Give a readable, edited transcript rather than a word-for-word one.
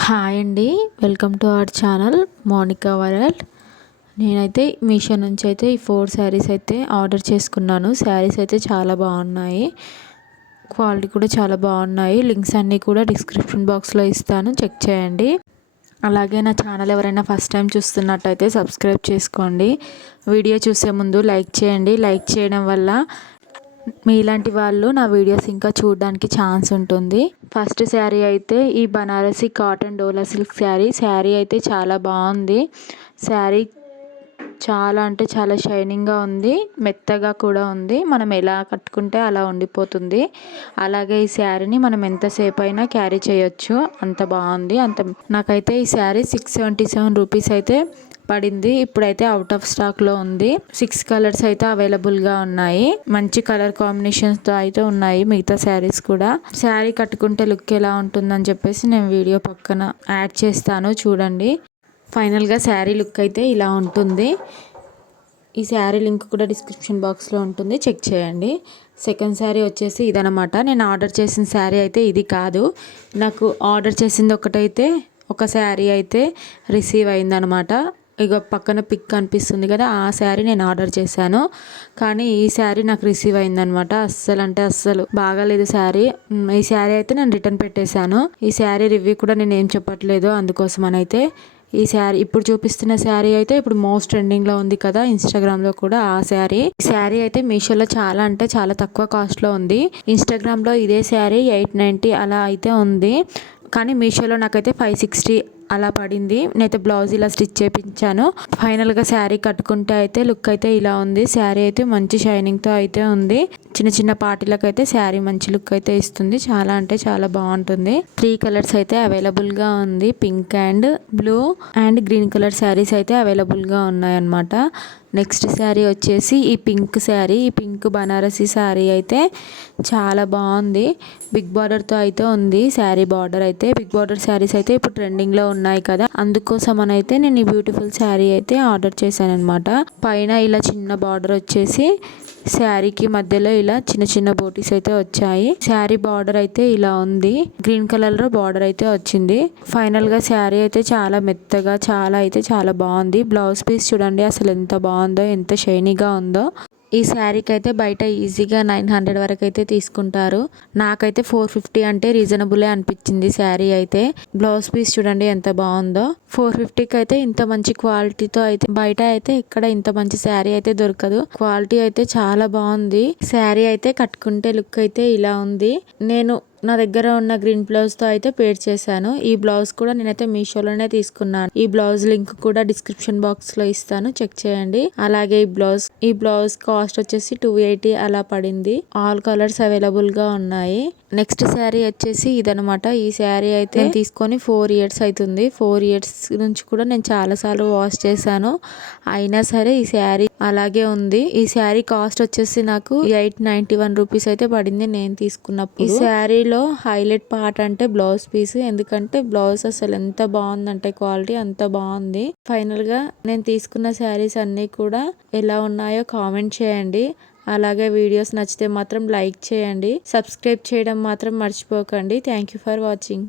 Hi అండి, welcome to our channel Monica world. నేనైతే మీషో నుంచి అయితే ఈ 4 శారీస్ అయితే ఆర్డర్ చేసుకున్నాను. శారీస్ అయితే చాలా బాగున్నాయి, క్వాలిటీ కూడా చాలా బాగున్నాయి. లింక్స్ అన్నీ కూడా డిస్క్రిప్షన్ బాక్స్లో ఇస్తాను, చెక్ చేయండి. అలాగే నా ఛానల్ ఎవరైనా ఫస్ట్ టైం చూస్తున్నట్టయితే సబ్స్క్రైబ్ చేసుకోండి. వీడియో చూసే ముందు లైక్ చేయండి. లైక్ చేయడం వల్ల మీలాంటి వాళ్ళు నా వీడియోస్ ఇంకా చూడడానికి ఛాన్స్ ఉంటుంది. ఫస్ట్ శారీ అయితే ఈ బనారసి కాటన్ డోలా సిల్క్ శారీ అయితే చాలా బాగుంది. శారీ చాలా అంటే చాలా షైనింగ్గా ఉంది, మెత్తగా కూడా ఉంది. మనం ఎలా కట్టుకుంటే అలా ఉండిపోతుంది. అలాగే ఈ శారీని మనం ఎంతసేపు అయినా క్యారీ చేయొచ్చు, అంత బాగుంది. నాకైతే ఈ శారీ 677 రూపీస్ అయితే పడింది. ఇప్పుడైతే అవుట్ ఆఫ్ స్టాక్లో ఉంది. 6 కలర్స్ అయితే అవైలబుల్గా ఉన్నాయి. మంచి కలర్ కాంబినేషన్స్తో అయితే ఉన్నాయి మిగతా శారీస్ కూడా. శారీ కట్టుకుంటే లుక్ ఎలా ఉంటుందని చెప్పేసి నేను వీడియో పక్కన యాడ్ చేస్తాను, చూడండి. ఫైనల్గా శారీ లుక్ అయితే ఇలా ఉంటుంది. ఈ శారీ లింక్ కూడా డిస్క్రిప్షన్ బాక్స్లో ఉంటుంది, చెక్ చేయండి. సెకండ్ శారీ వచ్చేసి ఇదనమాట. నేను ఆర్డర్ చేసిన శారీ అయితే ఇది కాదు. నాకు ఆర్డర్ చేసింది ఒకటైతే ఒక శారీ అయితే రిసీవ్ అయిందనమాట. ఇక పక్కన పిక్ కనిపిస్తుంది కదా, ఆ శారీ నేను ఆర్డర్ చేశాను. కానీ ఈ శారీ నాకు రిసీవ్ అయిందనమాట. అస్సలు అంటే అస్సలు బాగాలేదు శారీ. ఈ శారీ అయితే నేను రిటర్న్ పెట్టేశాను. ఈ శారీ రివ్యూ కూడా నేను ఏం చెప్పట్లేదు, అందుకోసం అని అయితే. ఈ శారీ ఇప్పుడు చూపిస్తున్న శారీ అయితే ఇప్పుడు మోస్ట్ ట్రెండింగ్లో ఉంది కదా ఇన్స్టాగ్రామ్లో కూడా, ఆ శారీ అయితే మీషోలో చాలా అంటే చాలా తక్కువ కాస్ట్లో ఉంది. ఇన్స్టాగ్రామ్లో ఇదే శారీ 890 అలా అయితే ఉంది, కానీ మీషోలో నాకైతే 560 అలా పడింది. నేనైతే బ్లౌజ్ ఇలా స్టిచ్ చేయించాను. ఫైనల్గా శారీ కట్టుకుంటే అయితే లుక్ అయితే ఇలా ఉంది. శారీ అయితే మంచి షైనింగ్తో అయితే ఉంది. చిన్న చిన్న పార్టీలకు అయితే శారీ మంచి లుక్ అయితే ఇస్తుంది. చాలా అంటే చాలా బాగుంటుంది. 3 కలర్స్ అయితే అవైలబుల్గా ఉంది. Pink and blue and green colour saris అయితే అవైలబుల్గా ఉన్నాయన్నమాట. నెక్స్ట్ శారీ వచ్చేసి ఈ పింక్ శారీ. ఈ పింక్ బనారసి శారీ అయితే చాలా బాగుంది. బిగ్ బార్డర్తో అయితే ఉంది శారీ. బార్డర్ అయితే బిగ్ బార్డర్ శారీస్ అయితే ఇప్పుడు ట్రెండింగ్లో ఉన్నాయి కదా, అందుకోసం అని అయితే నేను ఈ బ్యూటిఫుల్ శారీ అయితే ఆర్డర్ చేశాను అనమాట. పైన ఇలా చిన్న బార్డర్ వచ్చేసి శారీకి మధ్యలో ఇలా చిన్న చిన్న బోటీస్ అయితే వచ్చాయి. శారీ బార్డర్ అయితే ఇలా ఉంది. గ్రీన్ కలర్ లో బార్డర్ అయితే వచ్చింది. ఫైనల్ గా శారీ అయితే చాలా మెత్తగా చాలా బాగుంది. బ్లౌజ్ పీస్ చూడండి అసలు ఎంత బాగుందో, ఎంత షైనీగా ఉందో. ఈ శారీకి అయితే బయట ఈజీగా 900 వరకు అయితే తీసుకుంటారు. నాకైతే 450 అంటే రీజనబులే అనిపించింది శారీ అయితే. బ్లౌజ్ పీస్ చూడండి ఎంత బాగుందో. 450కి అయితే ఇంత మంచి క్వాలిటీతో అయితే బయట అయితే ఇక్కడ ఇంత మంచి శారీ అయితే దొరకదు. క్వాలిటీ అయితే చాలా బాగుంది. శారీ అయితే కట్టుకుంటే లుక్ అయితే ఇలా ఉంది. నేను నా దగ్గర ఉన్న గ్రీన్ బ్లౌజ్ తో అయితే పేర్ చేశాను. ఈ బ్లౌజ్ కూడా నేనైతే మీషోలోనే తీసుకున్నాను. ఈ బ్లౌజ్ లింక్ కూడా డిస్క్రిప్షన్ బాక్స్ లో ఇస్తాను, చెక్ చేయండి. అలాగే ఈ బ్లౌజ్ కాస్ట్ వచ్చేసి 280 అలా పడింది. ఆల్ కలర్స్ అవైలబుల్ గా ఉన్నాయి. నెక్స్ట్ శారీ వచ్చేసి ఇదనమాట. ఈ శారీ అయితే తీసుకొని 4 ఇయర్స్ అవుతుంది. 4 ఇయర్స్ నుంచి కూడా నేను చాలా సార్లు వాష్ చేశాను, అయినా సరే ఈ శారీ అలాగే ఉంది. ఈ శారీ కాస్ట్ వచ్చేసి నాకు 891 రూపీస్ అయితే పడింది నేను తీసుకున్నప్పుడు. ఈ శారీలో హైలైట్ పార్ట్ అంటే బ్లౌజ్ పీస్, ఎందుకంటే బ్లౌజ్ అసలు ఎంత బాగుందంటే క్వాలిటీ అంత బాగుంది. ఫైనల్ గా నేను తీసుకున్న శారీస్ అన్ని కూడా ఎలా ఉన్నాయో కామెంట్ చేయండి. అలాగే వీడియోస్ నచ్చితే మాత్రం లైక్ చేయండి. సబ్స్క్రైబ్ చేయడం మాత్రం మర్చిపోకండి. Thank you for watching.